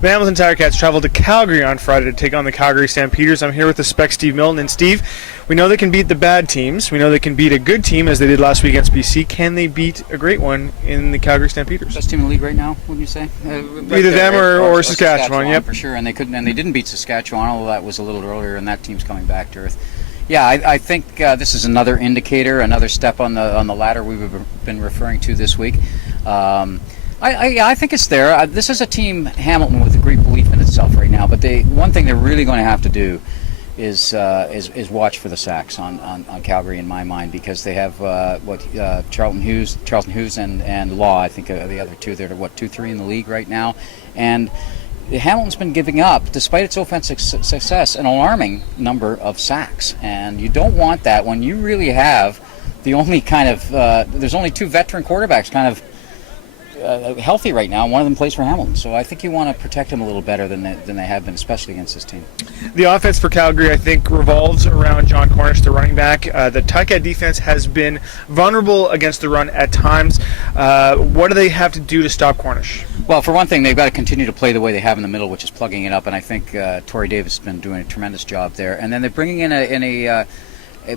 The Hamilton Ticats traveled to Calgary on Friday to take on the Calgary Stampeders. I'm here with the Spec Steve Milton. And Steve, we know they can beat the bad teams. We know they can beat a good team as they did last week against BC. Can they beat a great one in the Calgary Stampeders? Best team in the league right now, wouldn't you say? Either them or Saskatchewan. Yep, for sure. And they didn't beat Saskatchewan, although that was a little earlier, and that team's coming back to earth. Yeah, I think this is another indicator, another step on the ladder we've been referring to this week. I think it's there. This is a team, Hamilton, with a great belief in itself right now. But one thing they're really going to have to do is watch for the sacks on Calgary, in my mind, because they have Charlton Hughes and Law. I think are the other two. They're 2-3 in the league right now, and Hamilton's been giving up, despite its offensive success, an alarming number of sacks. And you don't want that when you really have the only kind of there's only two veteran quarterbacks kind of healthy right now. One of them plays for Hamilton, so I think you want to protect him a little better than they have been, especially against this team. The offense for Calgary, I think, revolves around John Cornish, the running back. The Ticat defense has been vulnerable against the run at times. What do they have to do to stop Cornish? Well, for one thing, they've got to continue to play the way they have in the middle, which is plugging it up, and I think Torrey Davis has been doing a tremendous job there. And then they're bringing in a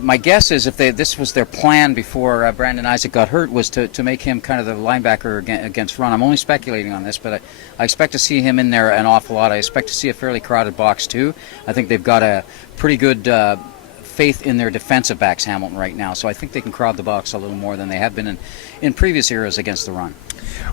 my guess is if this was their plan before Brandon Isaac got hurt, was to make him kind of the linebacker against run. I'm only speculating on this, but I expect to see him in there an awful lot. I expect to see a fairly crowded box too. I think they've got a pretty good faith in their defensive backs, Hamilton, right now. So I think they can crowd the box a little more than they have been in previous eras against the run.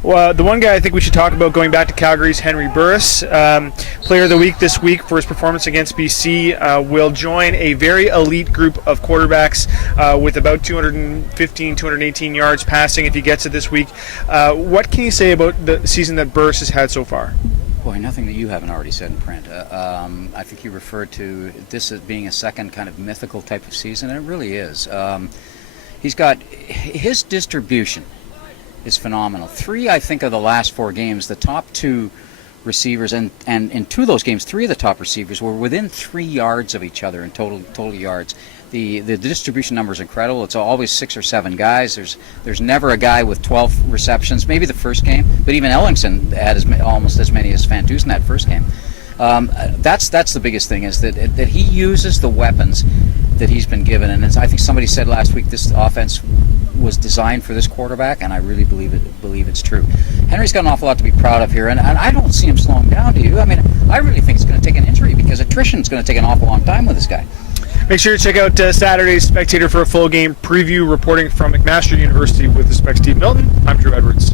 Well, the one guy I think we should talk about going back to Calgary is Henry Burris. Player of the week this week for his performance against BC. Will join a very elite group of quarterbacks with about 215, 218 yards passing if he gets it this week. What can you say about the season that Burris has had so far? Boy, nothing that you haven't already said in print. I think you referred to this as being a second kind of mythical type of season, and it really is. He's got his distribution is phenomenal. 3, I think, of the last 4 games, the top 2 receivers, and in 2 of those games, 3 of the top receivers were within 3 yards of each other in total yards. The distribution number is incredible. It's always 6 or 7 guys. There's never a guy with 12 receptions. Maybe the first game, but even Ellingson had almost as many as Fantus in that first game. That's the biggest thing, is that he uses the weapons that he's been given. And as I think somebody said last week, this offense was designed for this quarterback, and I really believe it's true. Henry's got an awful lot to be proud of here, and I don't see him slowing down, do you? I mean, I really think it's going to take an injury, because attrition is going to take an awful long time with this guy. Make sure to check out Saturday's Spectator for a full game preview. Reporting from McMaster University with the Spec Steve Milton, I'm Drew Edwards.